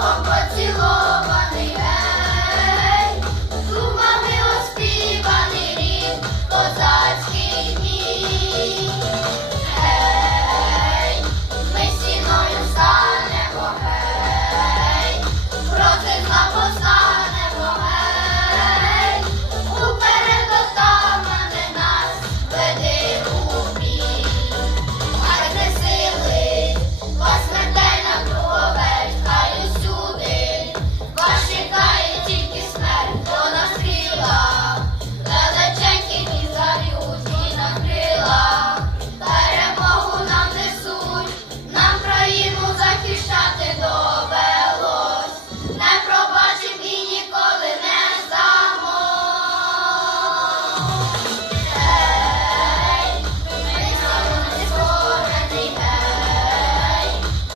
Богом поцілуй.